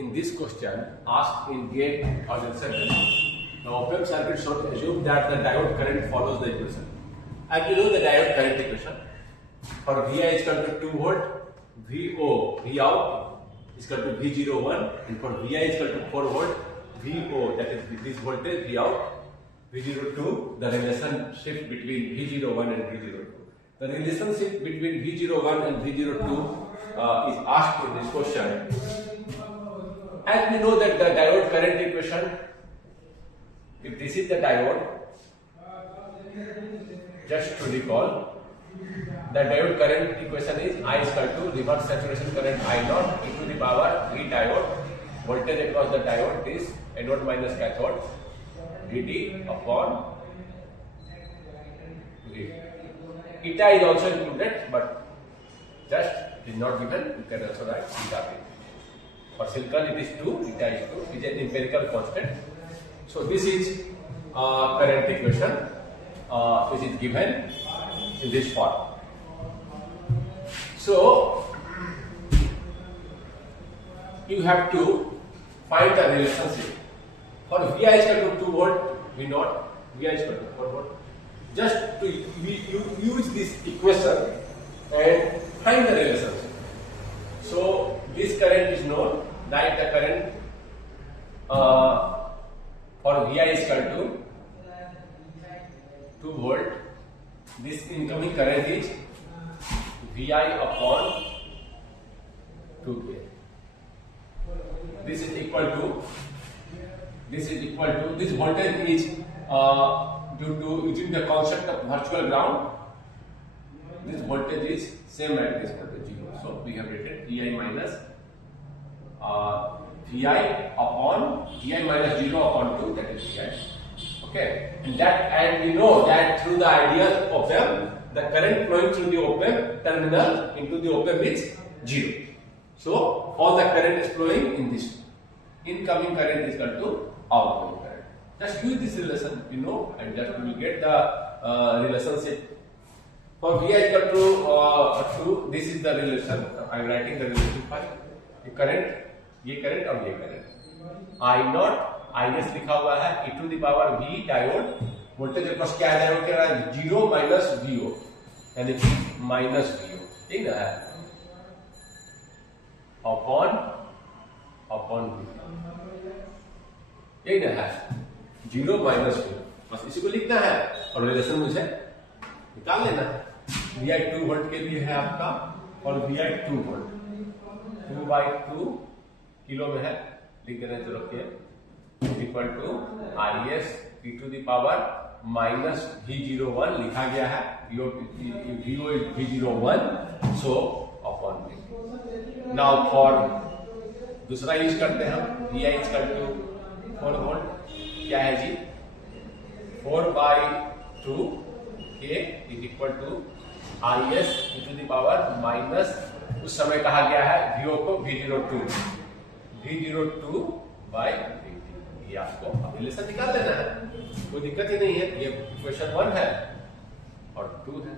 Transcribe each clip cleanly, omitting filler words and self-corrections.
in this question asked in GATE or section, the op-amp circuit should assume that the diode current follows the equation. As we know the diode current equation, for Vi is equal to 2 volt, V out is equal to V01, and for Vi is equal to 4 volt, VO, that is this voltage, V out, V02, the relationship between V01 and V02. The relationship between V01 and V02 is asked in this question. As we know that the diode current equation, if this is the diode, just to recall, the diode current equation is I is equal to reverse saturation current I naught e to the power V diode, voltage across the diode is anode minus cathode, Vd upon V. Eta is also included, but just it is not given. You can also write eta. For silicon it is 2, eta is 2, it is an empirical constant. So this is current equation which is given in this form. So you have to find the relationship. For Vi is equal to 2 volt, V naught, Vi is equal to 4 volt. Just to use this equation and find the relationship. So this current is known, that the current for Vi is equal to 2 volt. This incoming current is Vi upon 2K. This is equal to this voltage is due to using the concept of virtual ground. This voltage is same as this voltage 0. So we have written Vi minus Vi upon Vi minus 0 upon 2, that is Vi. Okay, and we know that through the ideas of them, the current flowing through the op-amp terminal into the op-amp is 0. So all the current is flowing in this. Incoming current is equal to outgoing current. Just use this relation, and just we will get the relationship. For Vi equal to 2, this is the relation. I am writing the relation file. The current, ये current और ये current. I naught IS लिखा हुआ है e to the power V diode, voltage across क्या diode कह रहा है 0 माइनस VO, यानी कि माइनस VO, ठीक ना है, अपॉन V, ठीक ना है, 0 माइनस VO, बस इसी को लिखना है और रिलेशन मुझे निकाल लेना है. Vi 2 वोल्ट के लिए है आपका और Vi 2 वोल्ट 2/2 किलो में है, लिख देना तो रखिए, equal to IS e to the power minus V01 लिखा गया है, VO is V01, so upon V. Now for दूसरा यूज करते हैं हम, Vi is equal to 4 volt, क्या है जी 4/2 K is equal to IS e to the power minus, उस समय कहा गया है VO को V02 by ये आपको रिलेशन निकाल लेना है, कोई दिक्कत ही नहीं है. ये क्वेश्चन 1 है और 2 है.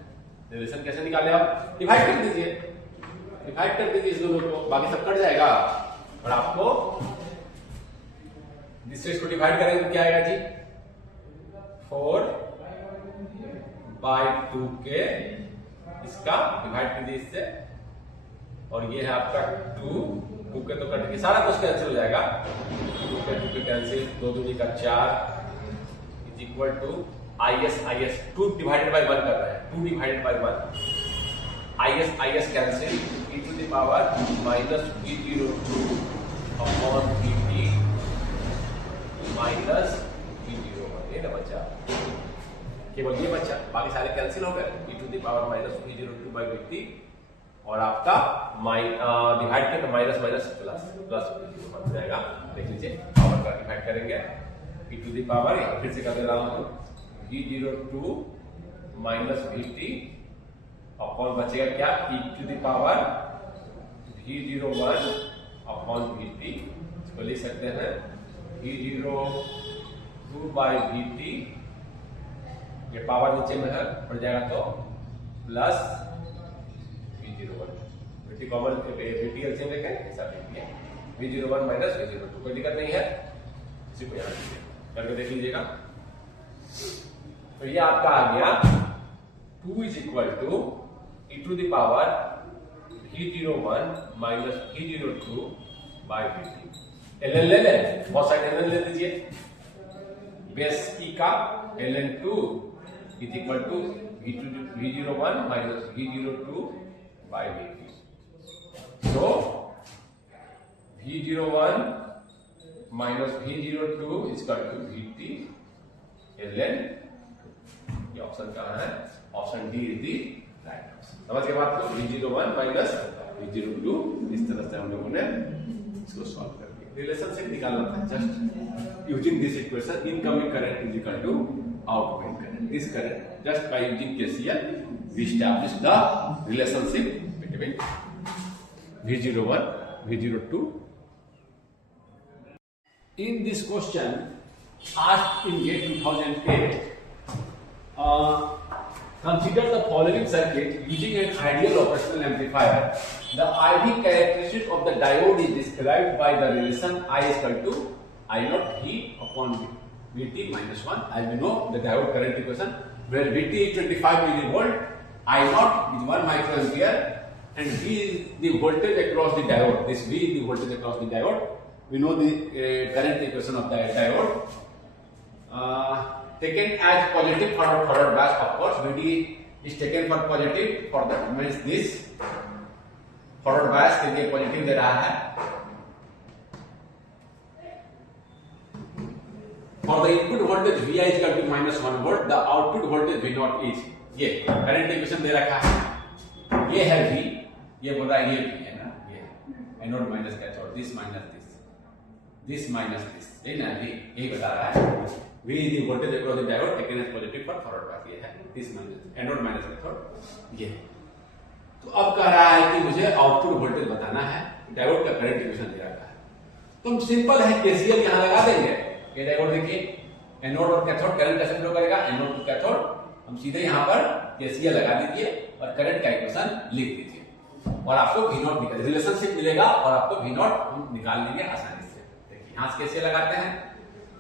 रिलेशन कैसे निकाले आप, डिवाइड कर दीजिए इस दोनों को, बाकी सब कट जाएगा और आपको दूसरे को डिवाइड करेंगे तो क्या आएगा जी 4/2 के, इसका डिवाइड कर दीजिए इससे, और ये है आपका 2 के तो कट के सारा कुछ कैंसिल हो जाएगा, 2 के कैंसिल, 2 दूनी का 4 is equal to IS 2 divided by 1 कर रहा है, 2 divided by 1, IS cancel e to the power minus V02 upon VT minus V01, ये ना बचा, केवल ये बचा, बाकी सारे कैंसिल हो गए, e to the power minus V02 by VT, और आपका डिवाइड करके माइनस माइनस प्लस हो जाएगा. देख लीजिए पावर का डिवाइड करेंगे e टू द पावर, यहाँ फिर से कर दे रहा हूँ V02 माइनस VT अपॉन बचेगा क्या e to the power V01 upon VT, इसको लिख सकते हैं V02 बाय VT, ये पावर नीचे में है, बढ़ जाएगा तो plus V01, VT common VT LCM लेके ऐसा लिख दिया, V01 माइनस V02, कोई दिक्कत नहीं है, इसी को यहाँ करके देख लीजिएगा। तो ये आपका आ गया 2 is equal to e to the power V01 minus V02 by VT। ln ले ले, बहुत साइड ln ले लीजिए, बेस e का ln2 is equal to V01 minus V02 by VT। तो V01 minus V02 is equal to VT ln, ये option कहाँ है, option D is the right option. समझ के बाद तो V01 माइनस V02 इस तरह से हम लोगों ने इसको सॉल्व कर दिया। रिलेशनशिप निकालना था, just using this equation incoming current is equal to outgoing current, this current just by using KCL we establish the relationship between V01 V02। In this question asked in GATE 2008, consider the following circuit using an ideal operational amplifier. The IV characteristic of the diode is described by the relation I is equal to I naught V upon VT minus 1. As we know the diode current equation, where VT is 25 millivolt, I naught is 1 microampere, and V is the voltage across the diode. This V is the voltage across the diode. We know the current equation of the diode. Taken as positive forward bias, of course VD is taken for positive, for the means this forward bias के लिए positive दे रहा है। For the input voltage Vi is equal to -1 volt, the output voltage V0 is, ये current equation दे रखा है, ये है V, ये बोल रहा है ये V है ना, ये anode minus cathode, this minus this minus this, ये ना V, यही बता रहा है। V is the voltage across the diode taken as positive for forward bias, ये है this minus anode minus cathode ये। तो अब कह रहा है कि मुझे आउटपुट वोल्टेज बताना है, डायोड का करंट इक्वेशन दे रखा है, तो सिंपल है KCL यहां लगा देंगे। ये डायोड देखिए, एनोड और कैथोड करंट कैसे फ्लो करेगा, एनोड टू कैथोड, हम सीधे यहां पर KCL लगा दीजिए और करंट का इक्वेशन लिख दीजिए और आपको V0 निकल रिलेशनशिप मिलेगा और आपको V0 हम निकाल लेंगे आसानी से। देखिए यहां से KCL लगाते हैं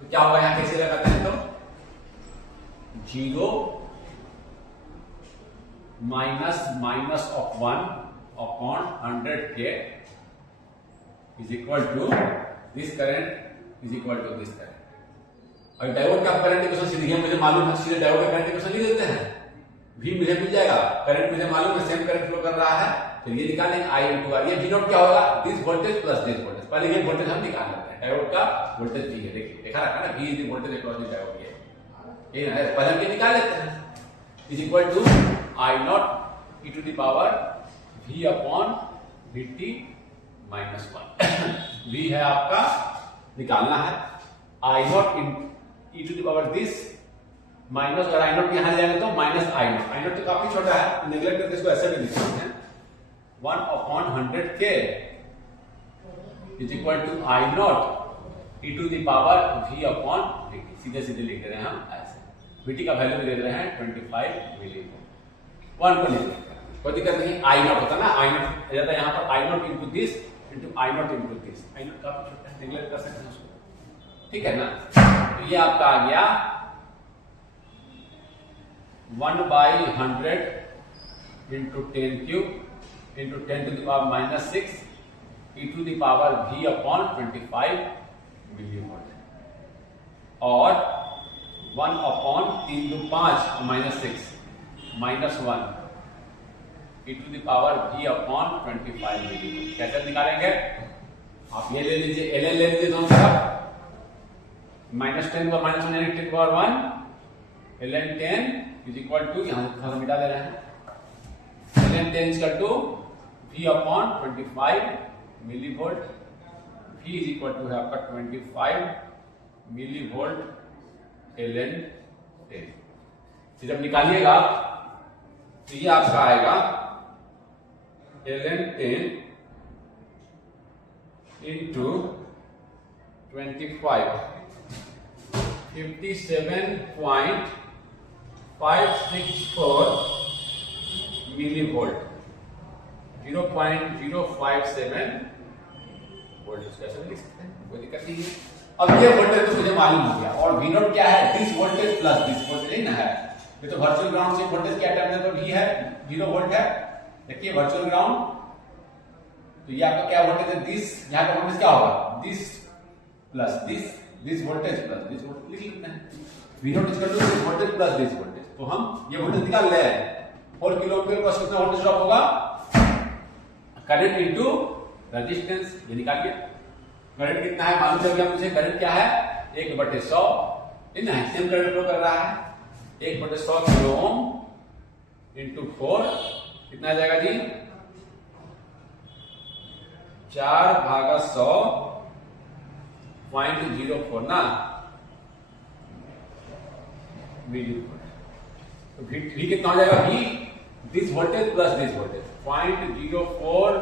तो क्या होगा, यहां कैसे लगाते हैं तो 0 minus of 1 upon 100K is equal to this current is equal to this current. और डायोड का करंट इक्वेशन सीधे मुझे मालूम है, सीधे डायोड का करंट इक्वेशन लिख देते हैं, V मुझे मिल जाएगा, करंट मुझे मालूम है, सेम करंट फ्लो कर रहा है, तो ये निकालेंगे I into R। ये V0 क्या होगा, this voltage plus this voltage, पहले ये वोल्टेज हम निकाल लेते हैं। डायोड का वोल्टेज V है, देखिए देखा रखा ना, V is the voltage across the diode, ये ना है, पहले हम ये निकाल लेते हैं, is equal to I not e to the power V upon VT minus 1। V है आपका, निकालना है I not in e to the power this minus, और I नॉट यहां जाएंगे तो माइनस I नॉट तो काफी छोटा है, नेग्लेक्ट करके इसको ऐसे भी लिख सकते हैं, 1 upon 100K is equal to I not e to the power V upon VT, सीधे सीधे लिख दे रहे हैं हम ऐसे। VT का वैल्यू दे रहे हैं 25 मिलीवोल्ट, 1 को लिख देते हैं, कोई दिक्कत नहीं। I नॉट होता ना, I नॉट आ जाता है यहाँ पर, I not into this into I not into this, I not काफी छोटा है, नेग्लेक्ट कर सकते हैं उसको, ठीक है ना। तो ये आपका आ गया 1/100 इंटू 10 क्यूब into 10 to the power minus 6 e to the power V upon 25 millivolt, और 1 upon 3 to 5 minus 6 minus 1 e to the power V upon 25 millivolt. कैसे निकालेंगे, आप ये ले लीजिए, ln ले लीजिए दोनों तरफ, माइनस 10 पर माइनस 1 यानी 10 power 1 ln 10 is equal to, यहां से थोड़ा मिटा दे रहे हैं, ln 10 is equal to V upon 25 millivolt, V is equal to है आपका 25 मिलीवोल्ट ln 10। जब निकालिएगा तो ये आपका आएगा ln 10 इंटू 25, 57.564 मिलीवोल्ट, 0.057 वोल्टेज को ऐसे लिख सकते हैं, कोई दिक्कत नहीं है। अब ये वोल्टेज तो मुझे मालूम हो गया, और V नोट क्या है, this voltage plus this voltage ही ना है। ये तो वर्चुअल ग्राउंड से वोल्टेज क्या टर्मिनल पर V है, 0 वोल्ट है। देखिए वर्चुअल ग्राउंड, तो ये आपका क्या वोल्टेज है, दिस, यहाँ का वोल्टेज क्या होगा, this plus this voltage plus this voltage लिख लेते हैं। V nought equal to this voltage plus this voltage. तो हम ये वोल्टेज निकाल रहे हैं, 4 किलो एम्पीयर पर कितना वोल्टेज ड्रॉप होगा, करंट इनटू रेजिस्टेंस, ये निकाल लिया। करंट कितना है मालूम चल गया मुझे, करंट क्या है 1/100, इतना है, सेम करंट फ्लो कर रहा है, 1/100 किलो ओम इंटू 4 कितना आ जाएगा जी, 4/100 0.04 ना मिली वोल्ट। तो V कितना हो जाएगा, V this voltage plus this voltage 0.04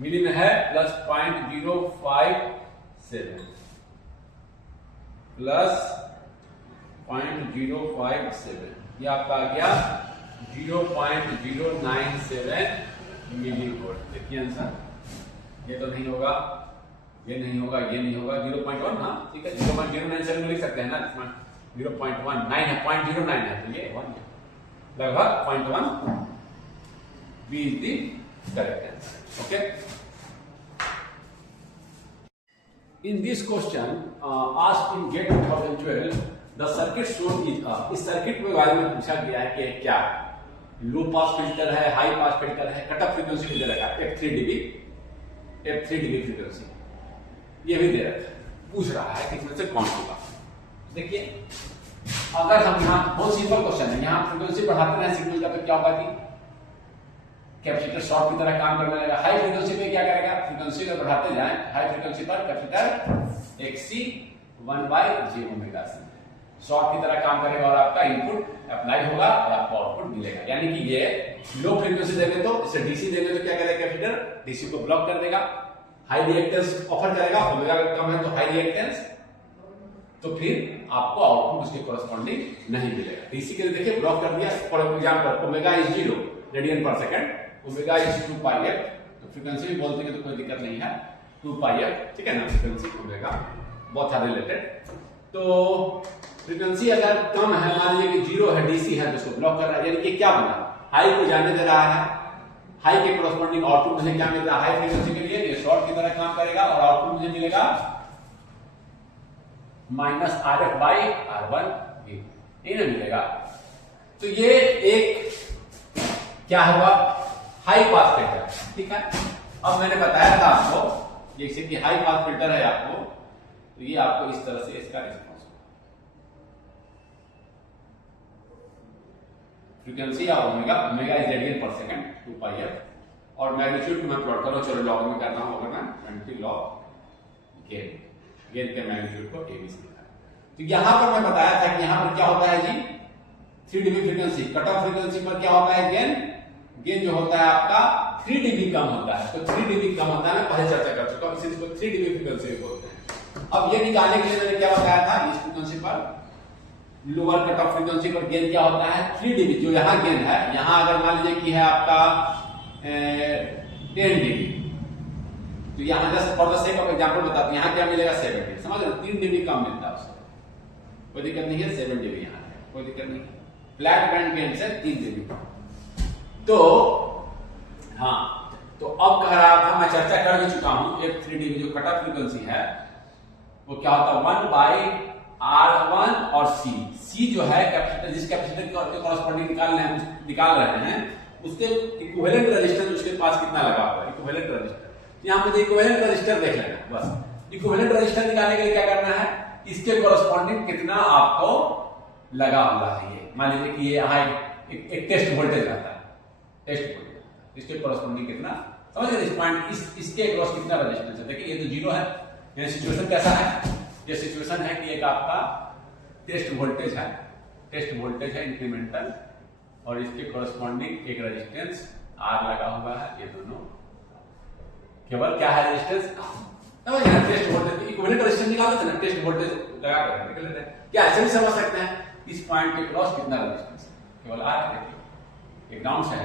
मिली में है, प्लस 0.057 प्लस 0.057, ये आपका आ गया 0.097 मिली वोल्ट। देखिए आंसर, ये तो नहीं होगा, ये नहीं होगा, ये नहीं होगा, 0.1, हाँ ठीक है, 0.097 लिख सकते हैं ना, 0.19 है, 0.09 है, तो ये 1 है, लगभग 0.1 B is the correct answer. Okay. In this question, asked in GATE 2012, the circuit shown is इस सर्किट के बारे में पूछा गया है कि क्या लो पास फिल्टर है, हाई पास फिल्टर है, कट ऑफ फ्रीक्वेंसी भी दे रखा है, F3 dB फ्रीक्वेंसी, ये भी दे रखा है, पूछ रहा है कि इसमें से कौन होगा। देखिए अगर हम यहाँ, बहुत सिंपल क्वेश्चन है, यहाँ फ्रीक्वेंसी बढ़ाते हैं सिग्नल का तो क्या होगा जी, कैपेसिटर शॉर्ट की तरह काम करने लगेगा। हाई फ्रीक्वेंसी पे क्या करेगा, फ्रीक्वेंसी को बढ़ाते जाएं, हाई फ्रीक्वेंसी पर कैपेसिटर XC 1/j⍵c शॉर्ट की तरह काम करेगा और आपका इनपुट अप्लाई होगा और आपको आउटपुट मिलेगा। यानी कि ये लो फ्रीक्वेंसी देंगे तो इसे डीसी देंगे तो क्या करेगा, कैपेसिटर डीसी को ब्लॉक कर देगा, हाई रिएक्टेंस ऑफर करेगा, ओमेगा कम है तो हाई रिएक्टेंस, तो फिर आपको आउटपुट उसके कोरस्पॉन्डिंग नहीं मिलेगा। डीसी के लिए देखिए ब्लॉक कर दिया, for example omega is 0 radian पर सेकंड, ओमेगा इज 2πf, तो फ्रीक्वेंसी भी बोलते हैं तो कोई दिक्कत नहीं है, 2πf, ठीक है ना, फ्रीक्वेंसी ओमेगा बहुत है रिलेटेड। तो फ्रीक्वेंसी अगर कम है, मान लीजिए कि 0 है, डीसी है, तो उसको ब्लॉक कर रहा है, यानी कि क्या बना, हाई को जाने दे रहा है, हाई के कोरस्पॉन्डिंग आउटपुट मुझे क्या मिल रहा है, हाई फ्रीक्वेंसी के लिए ये शॉर्ट की तरह काम करेगा और आउटपुट मुझे मिलेगा -RF/R1, ये ना मिलेगा। तो ये एक क्या होगा, हाई पास फिल्टर, ठीक है। अब मैंने बताया था आपको, जैसे कि हाई पास फिल्टर है आपको, तो ये आपको इस तरह से इसका रिस्पॉन्स होगा, फ्रीक्वेंसी या ओमेगा इज रेडियन पर सेकंड 2πf, और मैग्नीट्यूड मैं प्लॉट करो, चलो लॉग में करना होगा ना, 20 लॉग गेन के मैग्नीट्यूड को ABC। तो यहां पर मैं बताया था कि यहां पर क्या होता है जी, 3 dB frequency, cut off frequency पर क्या होता है, गेन जो होता है आपका 3 dB कम होता है, तो 3 dB कम होता है, मैं पहले चर्चा कर चुका हूं, इसीलिए इसको 3 dB फ्रीक्वेंसी बोलते हैं। अब ये निकालने के लिए मैंने क्या बताया था, इस फ्रीक्वेंसी पर लोअर कट ऑफ फ्रीक्वेंसी पर गेन क्या होता है, 3 dB, जो यहाँ गेन है, यहाँ अगर मान लीजिए कि है आपका 10 dB, तो यहाँ just for the sake of example बताते हैं, यहाँ क्या मिलेगा 7 dB, समझ रहे, 3 dB कम मिलता है उसको, कोई दिक्कत नहीं है, 7 dB यहाँ है, कोई दिक्कत नहीं, फ्लैट बैंड गेन से 3 dB। तो हाँ, तो अब कह रहा था, मैं चर्चा कर भी चुका हूं, F3 dB जो कट ऑफ फ्रीक्वेंसी है वो क्या होता है, 1/R1 और C जो है कैपेसिटर, जिस कैपेसिटर के कॉरस्पॉन्डिंग निकाल रहे हैं उसके इक्विवेलेंट रेजिस्टेंस उसके पास कितना लगा हुआ है, इक्विवेलेंट रेजिस्टर। यहाँ मुझे इक्विवेलेंट रेजिस्टर देख लेना है बस। इक्विवेलेंट रेजिस्टर निकालने के लिए क्या करना है, इसके कॉरस्पॉन्डिंग कितना आपको लगा हुआ है। ये मान लीजिए कि ये यहाँ एक टेस्ट वोल्टेज आता है, टेस्ट वोल्टेज, इसके कॉरस्पॉन्डिंग कितना, समझ रहे, इस पॉइंट इसके अक्रॉस कितना रेजिस्टेंस है। देखिए ये तो 0 है, ये सिचुएशन कैसा है, ये सिचुएशन है कि एक आपका टेस्ट वोल्टेज है इंक्रीमेंटल, और इसके कॉरस्पॉन्डिंग एक रेजिस्टेंस R लगा हुआ है, ये दोनों केवल क्या है resistance, test voltage equivalent resistance निकाल लेते हैं, टेस्ट वोल्टेज लगा कर निकल लेते हैं, क्या ऐसे भी समझ सकते हैं, इस पॉइंट के क्रॉस कितना रेजिस्टेंस है, केवल R है, देखिए एक ग्राउंड है,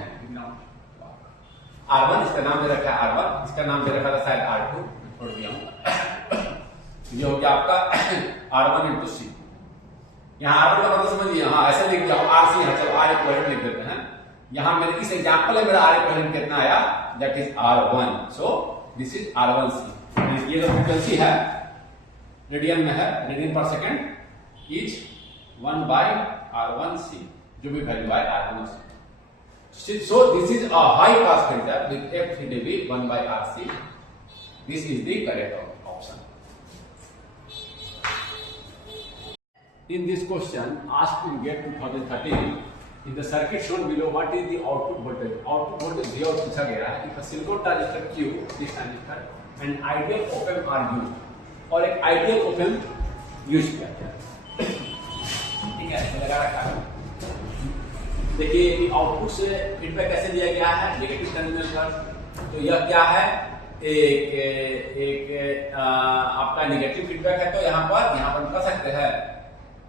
R1, इसका नाम दे रखा है R1, इसका नाम दे रखा था शायद R2, छोड़ दिया हूं। ये हो गया आपका R1 इंटू सी। यहाँ R1 का मतलब समझिए, हाँ ऐसे लिख दिया RC है, चलो R इक्विवेलेंट लिख देते हैं। यहाँ मेरे इस एग्जांपल में मेरा R इक्विवेलेंट कितना आया, that is R1, so this is R1C। ये जो फ्रीक्वेंसी है रेडियन में है, रेडियन पर सेकंड इज 1/R1C, जो भी वैल्यू आए R1C। So this is a high pass filter with F3 dB 1/RC. This is the correct option. In this question, asked in GATE 2013, in the circuit shown below, what is the output voltage? Output voltage दिया और पूछा गया है if a silicon transistor Q, this transistor, and ideal op amp are used, और एक ideal op amp use किया गया है। ठीक है, ऐसे लगा रखा है। देखिए आउटपुट से फीडबैक कैसे दिया गया है, नेगेटिव टर्मिनल पर। तो यह क्या है, एक आपका नेगेटिव फीडबैक है, तो यहाँ पर कर सकते हैं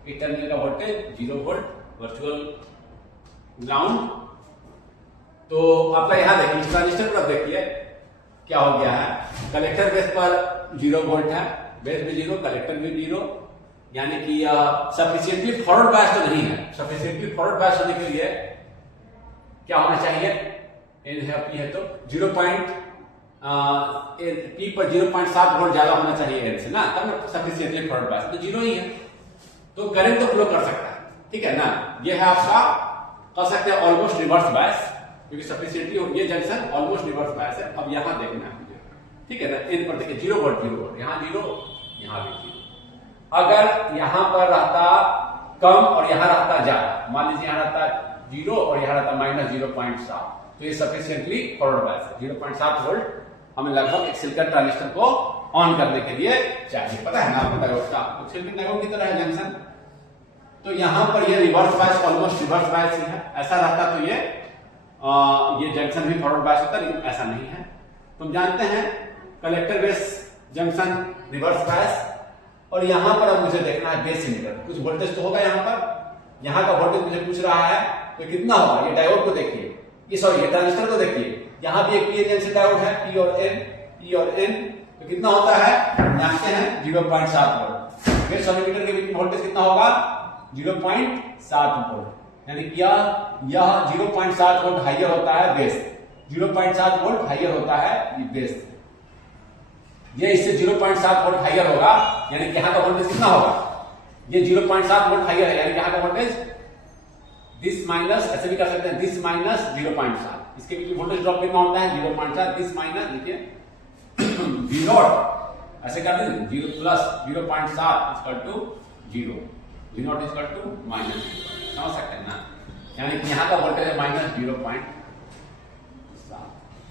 कि टर्मिनल का वोल्टेज 0 वोल्ट, वर्चुअल ग्राउंड। तो आपका यहाँ देखिए ट्रांजिस्टर पर देखिए क्या हो गया है, कलेक्टर बेस पर 0 वोल्ट है, बेस भी 0, कलेक्टर भी 0, यानी कि सफिशिएंटली फॉरवर्ड बायस तो नहीं है। सफिशिएंटली फॉरवर्ड बायस होने के लिए क्या होना चाहिए, एन है पी है तो 0. पी पर 0.7 वोल्ट ज्यादा होना चाहिए एन से ना, तब सफिशिएंटली फॉरवर्ड बायस, तो 0 ही है, तो करंट तो फ्लो कर सकता है। ठीक है ना, ये है आपका कह सकते हैं ऑलमोस्ट रिवर्स बायस, क्योंकि सफिशिएंटली ये जंक्शन ऑलमोस्ट रिवर्स बायस है। अब यहां देखना है मुझे, ठीक है ना, एन पर देखिए 0 वोल्ट, 0 वोल्ट, यहाँ 0, यहाँ भी 0। अगर यहां पर रहता कम और यहां रहता ज्यादा, मान लीजिए यहां रहता 0 और यहां रहता -0.7, तो ये सफिशिएंटली फॉरवर्ड बायस है। 0.7 वोल्ट हमें लगभग एक सिलिकॉन ट्रांजिस्टर को ऑन करने के लिए चाहिए। पता है ना आपको डायोड का, तो सिलिकॉन डायोड की तरह है जंक्शन। तो यहां पर ये reverse bias, almost reverse bias ही है। ऐसा रहता तो ये जंक्शन भी फॉरवर्ड बायस होता, लेकिन ऐसा नहीं है। तुम जानते हैं collector base junction reverse bias, और यहां पर अब मुझे देखना है बेस इमिटर, कुछ वोल्टेज तो होगा यहाँ पर। यहाँ का वोल्टेज मुझे पूछ रहा है, तो कितना होगा, ये डायोड को देखिए, ये सॉरी ये ट्रांजिस्टर को देखिए, यहाँ भी एक पी एन जंक्शन डायोड है, पी और एन, तो कितना होता है जानते हैं 0.7 वोल्ट। बेस और इमिटर के बीच में वोल्टेज कितना होगा 0.7 वोल्ट, यानी कि यह 0.7 वोल्ट हाइयर होता है बेस, 0.7 वोल्ट हाइयर होता है ये बेस, ये इससे 0.7 वोल्ट हाइयर होगा, यानी कि यहां का वोल्टेज कितना होगा, ये 0.7 वोल्ट हाइयर है, यानी कि यहां का वोल्टेज दिस माइनस, ऐसे भी कर सकते हैं दिस माइनस 0.7, इसके बीच में वोल्टेज ड्रॉप कितना होता है 0.7, दिस माइनस देखिए V0, ऐसे कर दें 0 plus 0.7 equal to 0, V0 equal to minus, समझ सकते हैं ना, यानी कि यहां का वोल्टेज है -0.7,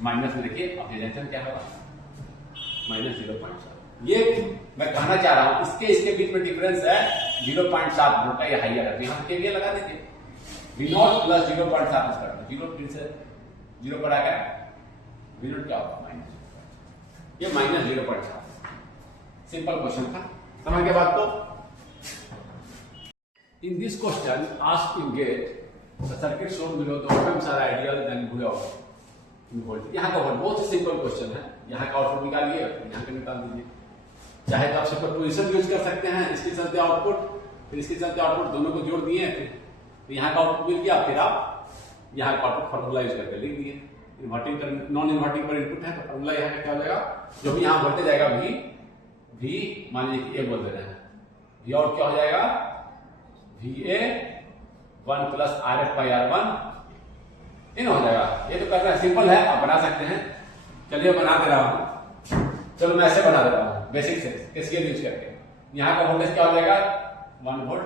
माइनस में देखिए अब ये जंक्शन क्या होगा -0.7। ये मैं कहना चाह रहा हूं, इसके बीच में डिफरेंस है 0.7 वोल्ट का, ये हाइयर है, यहां के लिए लगा दीजिए V0 प्लस 0.7 कर दो, 0 फिर से 0 पर आ गया, V0 क्या होगा माइनस, ये -0.7। सिंपल क्वेश्चन था, समझ के बाद। तो in this question asked in GATE the circuit shown below the op amps are ideal then volt. यहाँ का बहुत ही सिंपल क्वेश्चन है, यहाँ का आउटपुट निकालिए, यहाँ का निकाल दीजिए, चाहे तो आप सुपरपोजिशन यूज कर सकते हैं, इसके चलते आउटपुट फिर इसके चलते आउटपुट दोनों को जोड़ दिए, फिर यहाँ का आउटपुट मिल गया, फिर आप यहाँ का आउटपुट फॉर्मूला यूज करके लिख दिए। इन्वर्टिंग नॉन इन्वर्टिंग पर इनपुट है, तो फॉर्मूला यहाँ का क्या हो जाएगा, जो भी यहाँ वोल्टेज आएगा V मान लीजिए बोल दे रहे हैं, V आउट क्या हो जाएगा VA 1 प्लस RF/R1 इन हो जाएगा। ये तो करना सिंपल है, आप बना सकते हैं। चलिए बना दे रहा हूं, चलो मैं ऐसे बना दे रहा हूं बेसिक से केसीएल यूज करके। यहाँ का वोल्टेज क्या हो जाएगा 1 वोल्ट,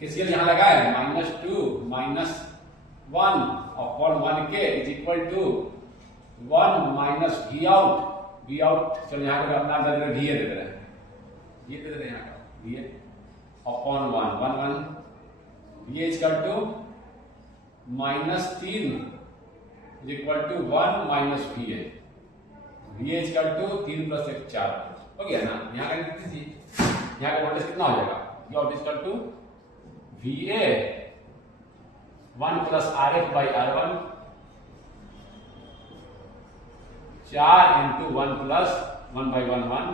केसीएल यहाँ लगा है -2 -1 upon 1K is equal to 1 minus V out, चलो यहाँ पर अपना दे रहे VA दे रहे हैं, ये दे रहे हैं यहाँ का VA upon 1 VA is equal to -3 is equal to 1 minus VA is equal to 3 plus 1 4 हो गया ना। यहाँ का लिख दीजिए, यहाँ का वोल्टेज कितना हो जाएगा, V is equal to VA 1 plus RF/R1 4 into 1 plus 1 by 1 1।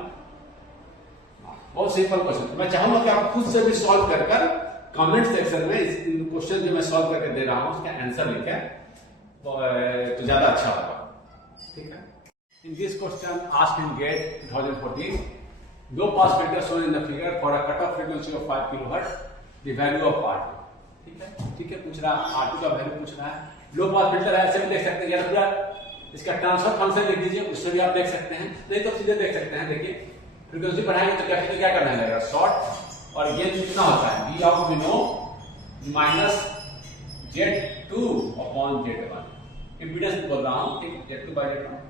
बहुत सिंपल क्वेश्चन। मैं चाहूंगा कि आप खुद से भी सॉल्व कर कमेंट सेक्शन में इस क्वेश्चन जो मैं सॉल्व करके दे रहा हूं उसका आंसर लिखें तो ज्यादा अच्छा होगा। ठीक है। In this question asked in GATE 2014, low pass filter shown in the figure for a cutoff frequency of 5 kHz, the value of R2। ठीक है, पूछ रहा R2 का वैल्यू पूछ रहा है। लो पास फिल्टर है, ऐसे भी देख सकते हैं, या पूरा इसका ट्रांसफर फंक्शन लिख दीजिए, उससे भी आप देख सकते हैं। नहीं तो सीधे देख सकते हैं। देखिए फ्रीक्वेंसी बढ़ाएंगे तो कैपेसिटर क्या करना लगेगा, शॉर्ट, और गेन कितना होता है, V out we know minus Z2 upon Z1। Impedance बोल रहा हूं, ठीक, Z2 बाय Z1।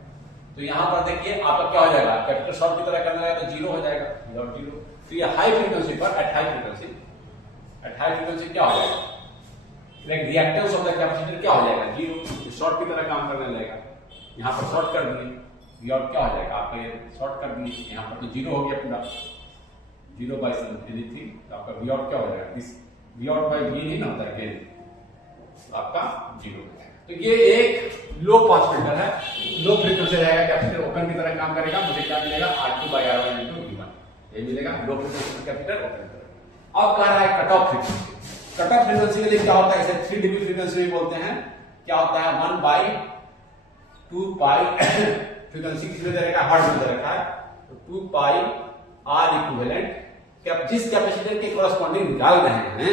तो यहां पर देखिए आपका क्या हो जाएगा, कैपेसिटर शॉर्ट की तरह करना है तो 0 हो जाएगा, V0। तो ये हाई फ्रीक्वेंसी पर एट हाई फ्रीक्वेंसी क्या हो जाएगा, रिएक्टेंस ऑफ द कैपेसिटर क्या हो जाएगा, 0। शॉर्ट की तरह काम करने लगेगा। यहां पर शॉर्ट कर दिए, V आउट क्या हो जाएगा आपका, ये शॉर्ट कर दिए, यहां पर तो 0 हो गया पूरा, 0 by 7 anything, तो आपका V आउट क्या हो जाएगा, this V out by V नहीं ना होता है, गेन आपका 0 हो जाएगा। तो ये एक लो पास फिल्टर है, लो फ्रीक्वेंसी रहेगा, कैपेसिटर ओपन की तरह काम करेगा, मुझे क्या मिलेगा, R2 by R1 into V1, ये मिलेगा लो फ्रीक्वेंसी कैपेसिटर ओपन करेगा। अब कह रहा है cut off frequency. Cut off frequency के लिए क्या होता है, इसे 3 dB फ्रीक्वेंसी भी बोलते हैं। क्या होता है, 1 by 2 पाई फ्रीक्वेंसी किसने दे रखा है, हर्ट्ज में दे रखा है, तो 2 पाई R इक्विवेलेंट, जिस कैपेसिटर के कॉरस्पॉन्डिंग निकाल रहे हैं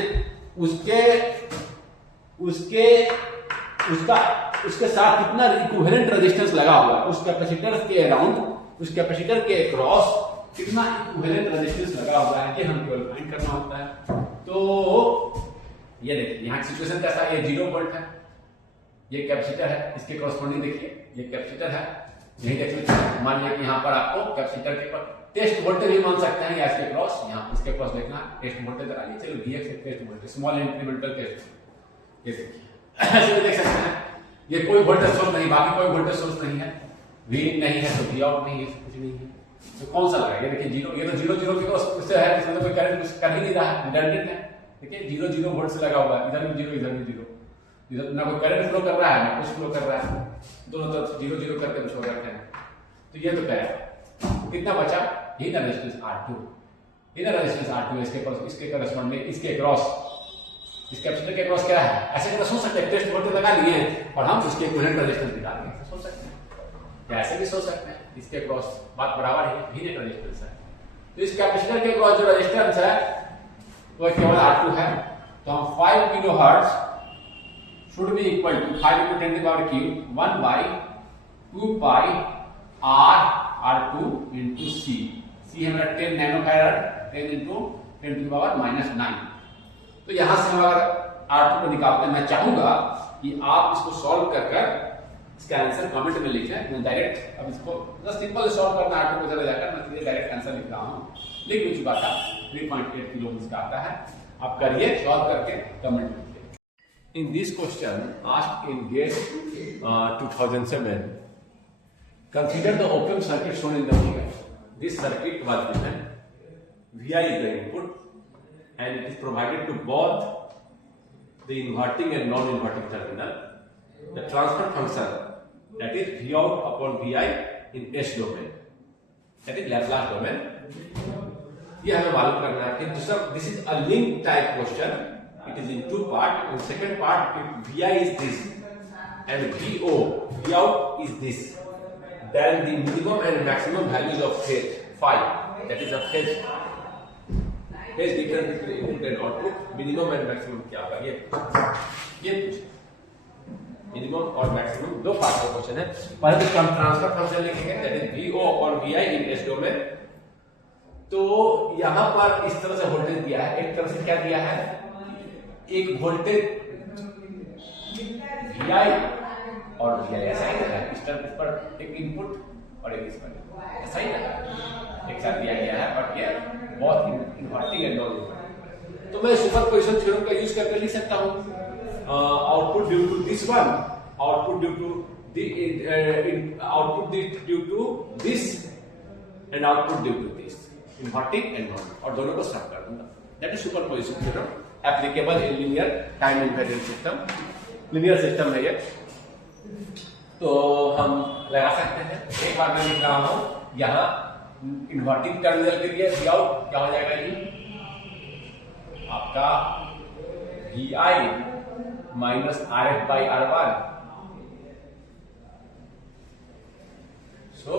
उसके साथ कितना इक्विवेलेंट रेजिस्टेंस लगा हुआ है, उस कैपेसिटर के अराउंड, उस कैपेसिटर के क्रॉस कितना इक्विवेलेंट रेजिस्टेंस लगा हुआ है, ये हम केवल फाइंड करना होता है। तो ये देखिए यहाँ सिचुएशन कैसा है, ये 0 वोल्ट है, ये कैपेसिटर है, इसके कॉरस्पॉन्डिंग देखिए ये कैपेसिटर है, यही देख लीजिए। मान लिया कि यहाँ पर आपको कैपेसिटर के पर टेस्ट वोल्टेज भी मान सकते हैं, या इसके क्रॉस, यहाँ इसके क्रॉस देखना टेस्ट वोल्टेज लगाइए, चलो Vx test voltage, small incremental test, ये देखिए ऐसे भी देख सकते हैं। ये कोई वोल्टेज सोर्स नहीं, बाकी कोई वोल्टेज सोर्स नहीं है, V नहीं है तो V आउट नहीं है, कुछ नहीं है, तो कौन सा लगाएगा, देखिए 0, ये तो 0 0 बिकॉज उससे है, इसमें तो कोई करंट कुछ कर ही नहीं रहा है, रिडंडेंट है। देखिए 0 0 वोल्ट से लगा हुआ है, इधर भी 0 इधर भी 0, इधर ना कोई करंट फ्लो कर रहा है ना कुछ फ्लो कर रहा है, दोनों तरफ 0 0 करके छोड़ रखे हैं। तो ये तो क्या है, कितना बचा, ये ना रेजिस्टेंस R2, ये ना रेजिस्टेंस R2 इसके करस्पॉन्डिंग, इसके क्रॉस, इस कैपेसिटर के क्रॉस क्या है, ऐसे तो सोच सकते हैं, टेस्ट वोल्टेज लगा लिए और हम उसके इक्विवेलेंट रेजिस्टेंस निकाल लेंगे, सोच सकते हैं, या ऐसे भी सोच सकते हैं, इसके क्रॉस बात बराबर है, भी नेट रेजिस्टेंस है, तो इस कैपेसिटर के क्रॉस जो रेजिस्टेंस है वो केवल R2 है। तो हम 5 kilohertz should be equal to 5 into 10 to the power cube 1 by 2 pi R2 into C है मेरा 10 nanofarad, 10 into 10 to the power -9। तो यहां से हम अगर R2 को निकालते हैं, मैं चाहूंगा कि आप इसको सॉल्व कर इसका आंसर कमेंट में लिखें। मैं डायरेक्ट अब इसको बस सिंपल सॉल्व करना, R2 को चले जाकर मैं सीधे डायरेक्ट आंसर लिख रहा हूं, लिख भी चुका था, 3.8 किलो ओम का आता है। आप करिए, सॉल्व करके कमेंट में लिखिए। इन this question asked in GATE 2007, consider the open circuit shown in the figure. This circuit was given, Vi is the input and it is provided to both the inverting and non-inverting terminal. The transfer function, that is V out upon Vi in S domain, that is Laplace domain, ये हमें मालूम करना है। दूसरा, this is a link type question, it is in 2 parts. In second part, if Vi is this and Vo, V out is this, then the minimum and maximum values of phase phi, that is a phase difference between input and output, minimum and maximum क्या होगा, ये minimum और maximum दो part का question है। पहले तो हम ट्रांसफर फंक्शन लिखेंगे, that is Vo upon Vi in S domain. तो यहां पर इस तरह से वोल्टेज दिया है, एक तरह से क्या दिया है, एक वोल्टेज Vi और Vi ऐसा ही लगा, इस तरफ पर एक इनपुट और एक इस पर ऐसा ही लगा, एक साथ दिया गया है, बट ये बहुत इन्वर्टिंग एंड नॉन इन्वर्टिंग। तो मैं सुपरपोजिशन थ्योरम का यूज करके लिख सकता हूं, output due to this one, output due to this and output due to this, inverting and non, और दोनों को सब कर दूंगा। That is superposition theorem, applicable in linear time invariant system, linear system है ये। तो हम लगा सकते हैं। एक बार मैं लिख रहा हूं यहां इन्वर्टिंग टर्मिनल के लिए वी आउट क्या हो जाएगा जी आपका VI minus RF by R1, so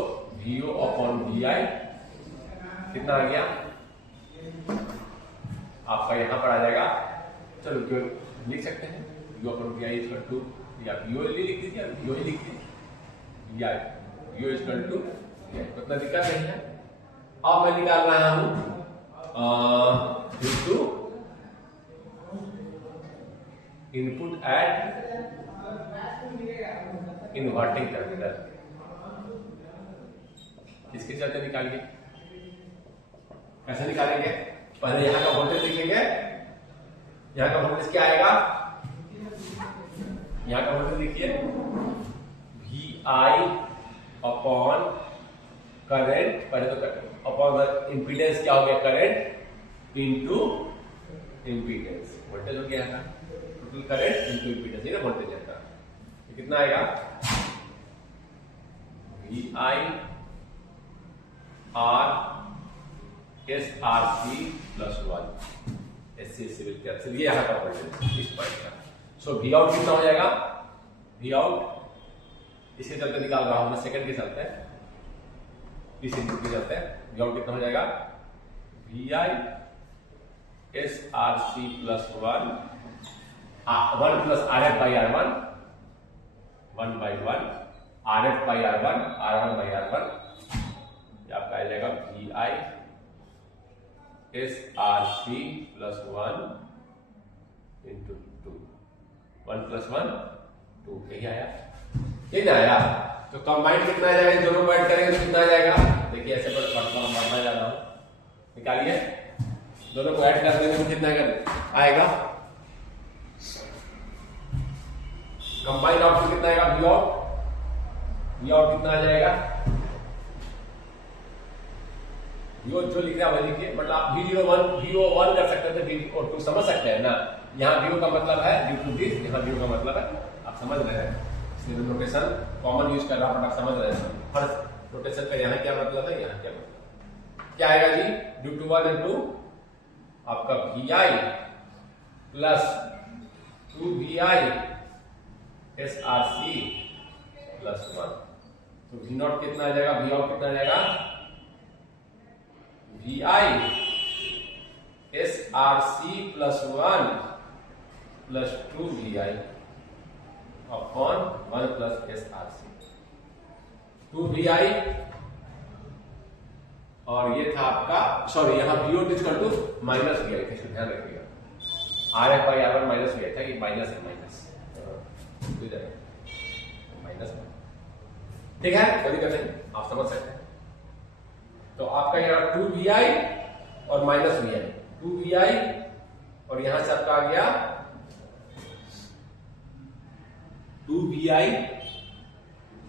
VO upon VI कितना आ गया आपका यहां पर आ जाएगा। चलो क्यों लिख सकते हैं VO upon VI equal to या VO लिख दीजिए VO ही लिख दीजिए VI VO इक्वल टू उतना दिक्कत नहीं है। अब मैं निकाल रहा हूं to input at inverting terminal, इसके चलते निकालिए। कैसे निकालेंगे? पहले यहां का वोल्टेज लिखेंगे, यहां का वोल्टेज क्या आएगा, यहां का वोल्टेज लिखिए VI अपॉन करंट, पहले तो अपॉन द इंपीडेंस क्या हो गया करंट इनटू इंपीडेंस, वोल्टेज हो गया था टोटल करंट इनटू इंपीडेंस, ये वोल्टेज है का तो कितना आएगा VI R S R C plus 1 SC सिविल कैंसिल, ये यहां का वोल्टेज इस पॉइंट का। सो V आउट कितना हो जाएगा, V आउट इसके चलते निकाल रहा हूं मैं सेकंड के चलते इस इनपुट के चलते V आउट कितना हो जाएगा VI S R C plus 1 plus RF by R1 1 by 1 RF by R1 R1 by R1 आपका आ जाएगा VI S R C plus 1 into 2 1 plus 1 2 यही आया, ये ना आया तो कंबाइंड कितना आ जाएगा, दोनों को ऐड करेंगे तो कितना आ जाएगा, देखिए ऐसे बढ़ता जा रहा हूं, निकालिए दोनों को ऐड कर देंगे तो कितना आएगा कंबाइंड आउटपुट कितना आएगा V आउट कितना आ जाएगा, V आउट जो लिख रहा है वही लिखिए, मतलब आप VO1 कर सकते हैं तो VO2 समझ सकते हैं ना, यहाँ VO का मतलब है ड्यू टू दिस, यहाँ VO का मतलब है आप समझ रहे हैं, इसलिए नोटेशन कॉमन यूज कर रहा हूं, आप समझ रहे हैं हर नोटेशन का यहाँ क्या मतलब है यहाँ क्या मतलब क्या आएगा जी ड्यू टू 1 इंटू आपका VI plus 2VI SRC plus 1, तो V नॉट कितना आ जाएगा, V आउट कितना आ जाएगा VI SRC plus 1 plus 2VI upon 1 plus SRC 2VI और ये था आपका सॉरी यहाँ VO equal to minus VI था, ध्यान रखिएगा RF by R1 minus VI था, ये माइनस है माइनस माइनस, ठीक है कोई दिक्कत नहीं आप समझ सकते हैं। तो आपका यहाँ 2VI और माइनस VI 2VI और यहां से आपका आ गया 2VI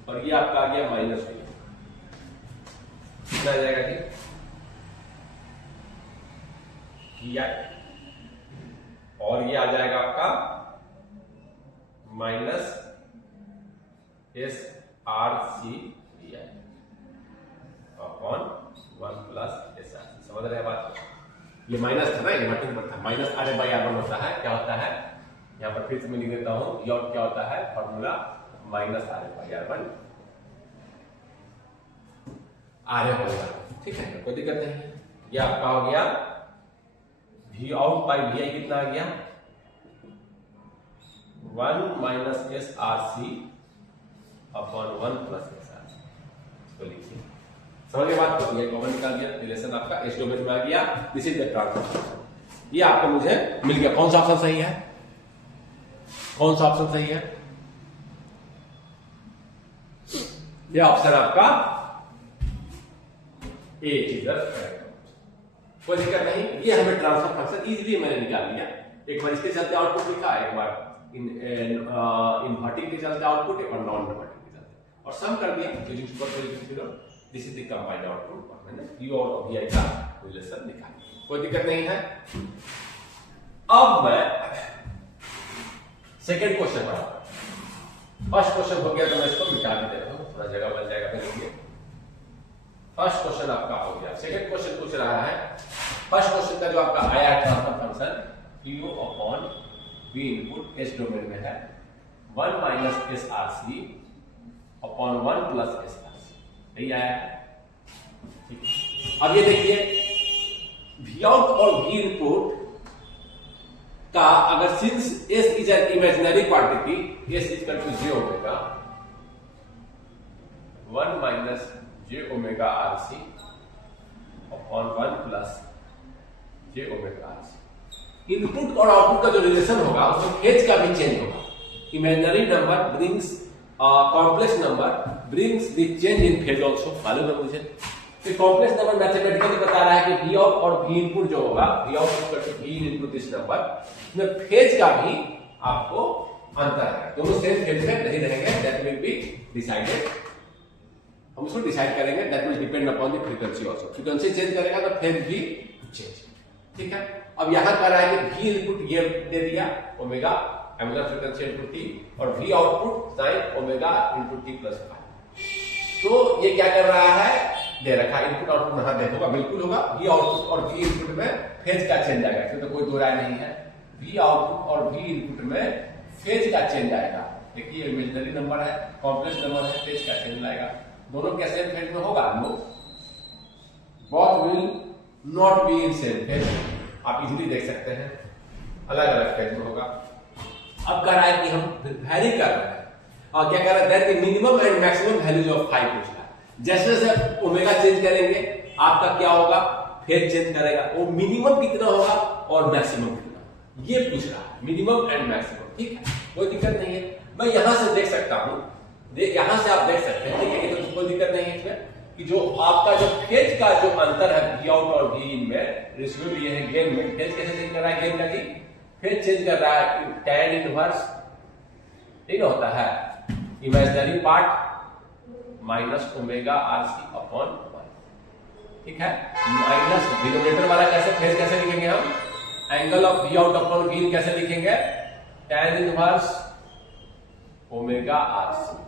और ये आपका आ गया माइनस VI, कितना आ जाएगा जी VI और ये आ जाएगा आपका minus SRC VI upon 1 plus SRC, समझ रहे हैं बात, ये माइनस था ना, इन्वर्टिंग पर था, माइनस RF बाई R1 होता है, क्या होता है यहाँ पर फिर से मैं लिख देता हूं V आउट क्या होता है formula minus RF by R1 RF by R1, ठीक है कोई दिक्कत नहीं। ये आपका हो गया V आउट बाई VI कितना आ गया 1 minus SRC upon 1 plus SRC, इसको लिखिए, समझ के बात को, ये कॉमन निकाल दिया, रिलेशन आपका एस डोमेन में आ गया, दिस इज द ट्रांसफर, ये आपको मुझे मिल गया। कौन सा ऑप्शन सही है, कौन सा ऑप्शन सही है, ये ऑप्शन आपका ए इज द करेक्ट, कोई दिक्कत नहीं, ये हमें ट्रांसफर फंक्शन इजीली मैंने निकाल लिया, एक बार इसके चलते आउटपुट लिखा, एक बार इन्वर्टिंग के चलते आउटपुट, एक बार नॉन इन्वर्टिंग के चलते, और सम कर दिया using superposition, this is the combined output, और मैंने V और VI का रिलेशन निकाला, कोई दिक्कत नहीं है। अब मैं सेकेंड क्वेश्चन पढ़ा, फर्स्ट क्वेश्चन हो गया तो मैं इसको मिटा के दे रहा हूँ, थोड़ा जगह बन जाएगा मेरे लिए। फर्स्ट क्वेश्चन आपका हो गया। सेकंड क्वेश्चन पूछ रहा है, फर्स्ट क्वेश्चन का जो आपका आया है transfer function PO upon V input S domain में है 1 minus S R C upon 1 plus S R C, यही आया है। अब ये देखिए V आउट और V इनपुट का अगर since S is an imaginary quantity, S equal to j omega 1 minus j omega R C upon 1 plus j omega R C. Input और आउटपुट का जो रिलेशन होगा उसमें फेज का भी चेंज होगा। Imaginary number brings complex number brings the change in phase also, मालूम है मुझे। तो कॉम्प्लेक्स नंबर मैथमेटिकली बता रहा है कि V आउट और V इनपुट जो होगा, V out equal to V into this number, में फेज का भी आपको अंतर है, दोनों सेम फेज में नहीं रहेंगे। दैट विल बी डिसाइडेड, हम उसको डिसाइड करेंगे। That will depend upon the frequency also. Frequency change करेगा तो फेज भी चेंज, ठीक है। अब यहां कह रहा है कि V इनपुट ये दे दिया omega angular frequency into t और V output sin omega into t plus phi. तो ये क्या कर रहा है, दे रखा है इनपुट आउटपुट यहां देखोगा बिल्कुल होगा। V आउटपुट और V इनपुट में फेज का चेंज आएगा, इसमें तो कोई दो राय नहीं है। V आउटपुट और V इनपुट में फेज का चेंज आएगा। देखिए इमेजिनरी नंबर है, कॉम्प्लेक्स नंबर है, फेज का चेंज आएगा। दोनों कैसे फेज में होगा, no both will not be in same phase, आप इजीली देख सकते हैं, अलग अलग फेज में होगा। अब कह रहा है कि हम वैरी कर रहे हैं और क्या कह रहा है, that the minimum and maximum values of phi पूछ रहा है। जैसे जैसे ओमेगा चेंज करेंगे आपका क्या होगा, फेज चेंज करेगा। वो मिनिमम कितना होगा और मैक्सिमम कितना, ये पूछ रहा है, मिनिमम एंड मैक्सिमम, ठीक है, कोई दिक्कत नहीं है। मैं यहां से देख सकता हूं, यहां से आप देख सकते हैं, ठीक है, ये तो कोई दिक्कत नहीं है इसमें कि जो आपका जो फेज का जो अंतर है V आउट और V इन में, रेशियो ये है गेन में, फेज कैसे चेंज कर रहा है, गेन का जी फेज चेंज कर रहा है tan इनवर्स, ठीक होता है imaginary part minus omega R C upon 1, ठीक है। माइनस डिनोमिनेटर वाला कैसे फेज कैसे लिखेंगे हम, angle of V out upon V in कैसे लिखेंगे, tan inverse omega R C,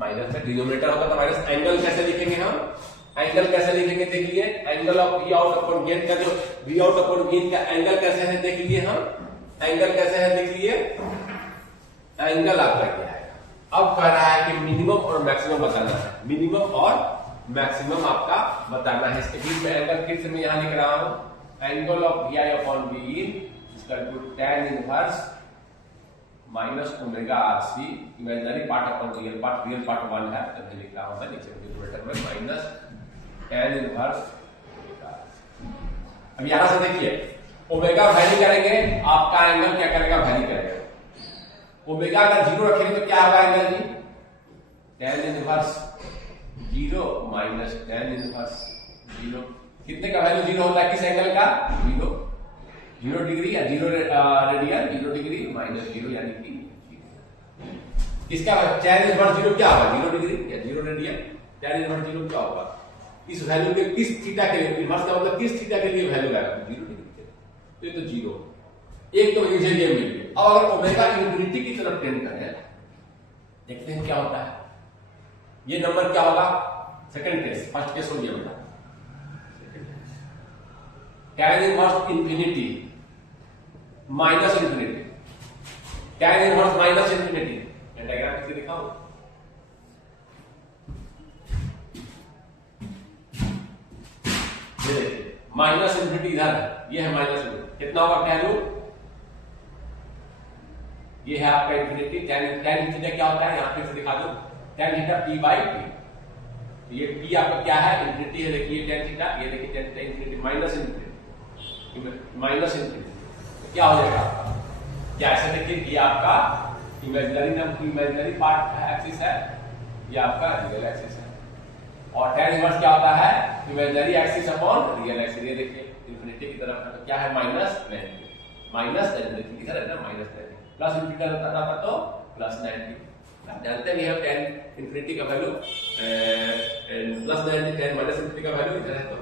minus में डिनोमिनेटर होगा तो माइनस, एंगल कैसे लिखेंगे हम, एंगल कैसे लिखेंगे देख लिए, angle of V out upon gain का जो V आउट अपॉन गेन का एंगल कैसे है देख लिए हम, एंगल कैसे है देख लिए, एंगल आपका क्या है। अब कह रहा है कि मिनिमम और मैक्सिमम बताना है, मिनिमम और मैक्सिमम आपका बताना है। इसके बीच में एंगल फिर से मैं यहां लिख रहा हूं, angle of Vi upon V in equal to tan inverse minus omega R C, imaginary part upon real part 1 है, तो मैं लिख रहा हूं नीचे डिनोमिनेटर में माइनस tan इनवर्स। अब यहां से देखिए ओमेगा वैल्यू करेंगे, आपका एंगल क्या करेगा, वैल्यू करेगा। ओमेगा अगर 0 रखेंगे तो क्या होगा angle G, tan inverse 0 minus tan inverse 0। कितने का वैल्यू 0 होता है, किस एंगल का, 0 डिग्री या 0 रेडियन, 0 डिग्री माइनस 0 यानी कि इसका tan इनवर्स 0 क्या होगा, 0 डिग्री या 0 रेडियन, tan इनवर्स 0 क्या होगा, इस वैल्यू के किस थीटा के लिए, इनवर्स का मतलब किस थीटा के लिए वैल्यू आएगा, 0 डिग्री के, तो ये तो 0, एक तो मुझे ये मिल गया। और ओमेगा इन्फिनिटी की तरफ टेंड करें, देखते हैं क्या होता है, ये नंबर क्या होगा, सेकंड केस, फर्स्ट केस हो गया बेटा, tan inverse infinity minus infinity, tan inverse minus infinity, मैं डायग्राम करके दिखाऊं, ये देखिए माइनस इन्फिनिटी इधर है, ये है माइनस इन्फिनिटी, कितना होगा वैल्यू, ये है आपका इन्फिनिटी। tan इन्फिनिटी क्या होता है, यहां पे से दिखा दो, tan theta p by t, ये p आपका क्या है, इन्फिनिटी है, देखिए tan थीटा, ये देखिए tan theta infinity minus infinity, minus infinity, तो क्या हो जाएगा आपका, क्या ऐसे देखिए ये आपका इमेजिनरी पार्ट एक्सिस है, ये आपका रियल एक्सिस है, और tan इनवर्स क्या होता है, imaginary axis upon real axis, ये देखिए इन्फिनिटी की तरफ है, तो क्या है माइनस 90, माइनस 90 इधर है ना, माइनस 90 प्लस इन्फिनिटी रहता था तो प्लस 90, आप जानते हैं हम tan इन्फिनिटी का value plus 90, tan minus infinity का वैल्यू इधर है तो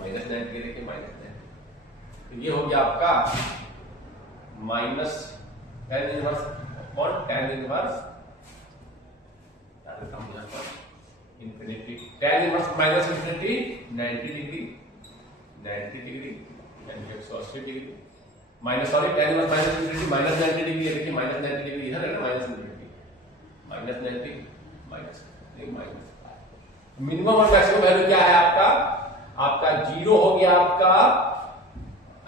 माइनस 90, ये देखिए माइनस 90, तो ये हो गया आपका minus tan inverse upon tan inverse देता हूँ यहाँ पर infinity, tan inverse minus infinity 90 degree, 90 degree यानी 180 degree, minus sorry tan inverse minus infinity minus 90 degree, ये देखिए माइनस 90 डिग्री इधर है ना, minus infinity minus 90 minus minus. Minimum और मैक्सिमम वैल्यू क्या है आपका, आपका 0 हो गया आपका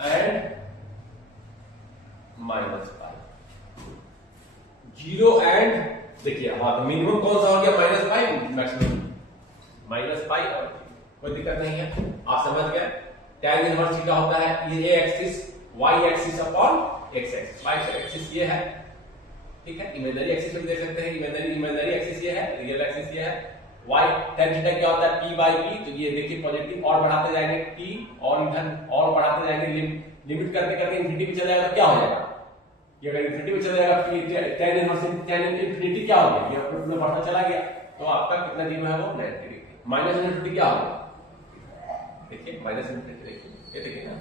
एंड माइनस पाई, 0 एंड देखिए हाँ, तो मिनिमम कौन सा हो गया minus pi, maximum minus pi, और कोई दिक्कत नहीं है, आप समझ गए। tan इनवर्स थीटा होता है ये axis y axis upon x axis, y axis ये है, ठीक है, इमेजिनरी एक्सिस भी देख सकते हैं, इमेजिनरी एक्सिस ये है, रियल एक्सिस ये है, y tan थीटा क्या होता है p बाई p, तो ये देखिए पॉजिटिव और बढ़ाते जाएंगे t और इधर और बढ़ाते जाएंगे, लिमिट करते करते इंफिनिटी पे चला जाएगा तो क्या हो जाएगा, ये अगर इंफिनिटी पे चला जाएगा p tan inverse tan infinity क्या हो गया, ये अपने में बढ़ता चला गया, तो आपका कितना जीरो है वो 90 डिग्री, माइनस इन्फिनिटी क्या होगा, देखिए माइनस इन्फिनिटी, देखिए ये देखिए ना,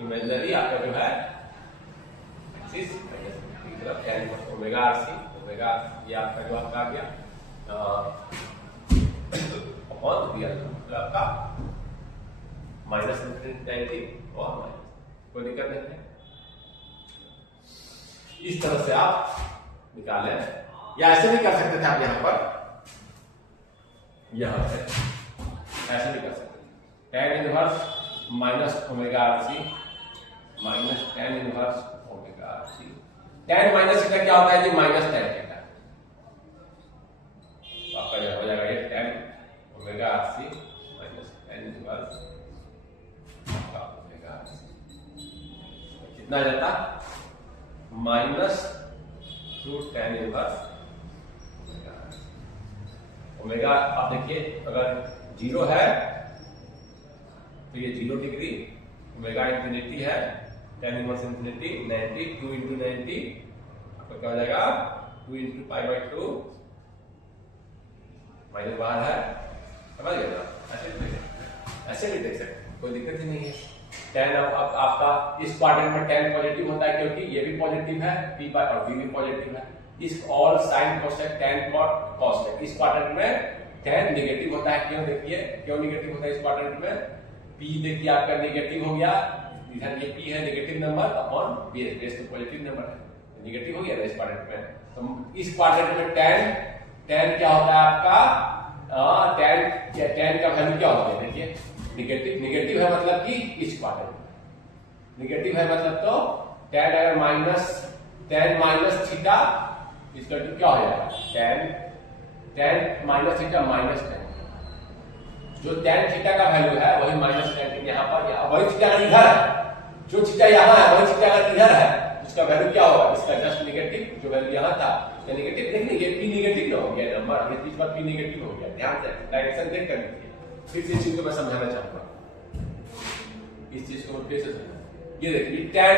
इमेजिनरी आपका जो है एक्सिस माइनस मतलब tan inverse omega RC, omega ये आपका जो आपका आ गया अपॉन रियल मतलब आपका माइनस इन्फिनिटी और माइनस, कोई दिक्कत नहीं है। इस तरह से आप निकालें, या ऐसे भी कर सकते थे आप यहां पर, यहां से ऐसे भी कर सकते थे, tan inverse minus omega RC minus tan inverse omega RC, tan minus theta क्या होता है जी, माइनस tan थीटा, तो आपका हो जाएगा ये tan omega RC minus tan inverse omega RC, कितना जाता minus two tan inverse omega, आप देखिए अगर 0 है तो ये 0 डिग्री, ओमेगा इन्फिनिटी है, tan इनवर्स इन्फिनिटी 90, 2 इंटू 90 आपका क्या हो जाएगा 2 इंटू पाई बाई 2, माइनस बाहर है, समझ गए ना, ऐसे भी देख सकते, कोई दिक्कत ही नहीं है। tan आपका इस क्वाड्रेंट में tan पॉजिटिव होता है क्योंकि ये भी पॉजिटिव है, p बाय और v भी पॉजिटिव है, इस all sine cosec tan cosec, इस क्वाड्रेंट में tan नेगेटिव होता है, क्यों देखिए क्यों नेगेटिव होता है इस क्वाड्रेंट में, p देखिए आपका नेगेटिव हो गया, इधर ये p है नेगेटिव नंबर अपॉन बेस तो पॉजिटिव नंबर है, नेगेटिव हो गया ना इस क्वाड्रेंट में, तो इस क्वाड्रेंट में tan क्या होता है आपका, tan का वैल्यू क्या होता है, देखिए नेगेटिव, नेगेटिव है मतलब कि इस क्वाड्रेंट नेगेटिव है मतलब, तो tan अगर tan माइनस थीटा इसका तो क्या हो जाएगा, tan minus theta minus tan, जो tan थीटा का वैल्यू है वही माइनस tan यहाँ पर, वही थीटा अगर इधर है, जो थीटा यहाँ है वही थीटा अगर इधर है, उसका वैल्यू क्या होगा, इसका जस्ट नेगेटिव, जो वैल्यू यहाँ था उसका नेगेटिव, देखिए ये p नेगेटिव हो गया नंबर, ये बीच में p नेगेटिव हो गया, ध्यान से डायरेक्शन देख कर लीजिए, फिर इस चीज को मैं समझाना चाहूंगा, इस चीज को मैं फिर से समझाऊंगा, ये देखिए tan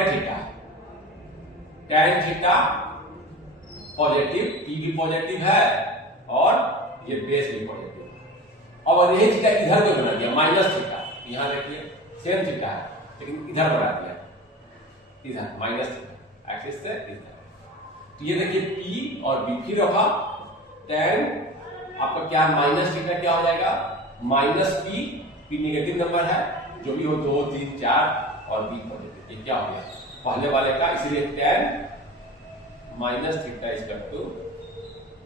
थीटा पॉजिटिव, p भी पॉजिटिव है और ये बेस भी पॉजिटिव, और यही थीटा इधर क्यों बना दिया माइनस थीटा, यहाँ देखिए सेम थीटा है लेकिन इधर बना दिया, इधर माइनस थीटा एक्सिस से इधर, तो ये देखिए p और b, फिर रखा tan आपका क्या माइनस थीटा क्या हो जाएगा माइनस p नेगेटिव नंबर है, जो भी हो 2 3 4 और b पॉजिटिव, ये क्या हो गया पहले वाले का, इसलिए tan minus theta is equal to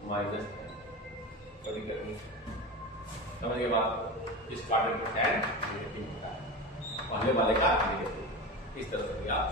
minus, कोई दिक्कत नहीं, समझ गए बात, इस क्वाड्रेंट में tan नेगेटिव होता है, पहले वाले का नेगेटिव, इस तरह से आप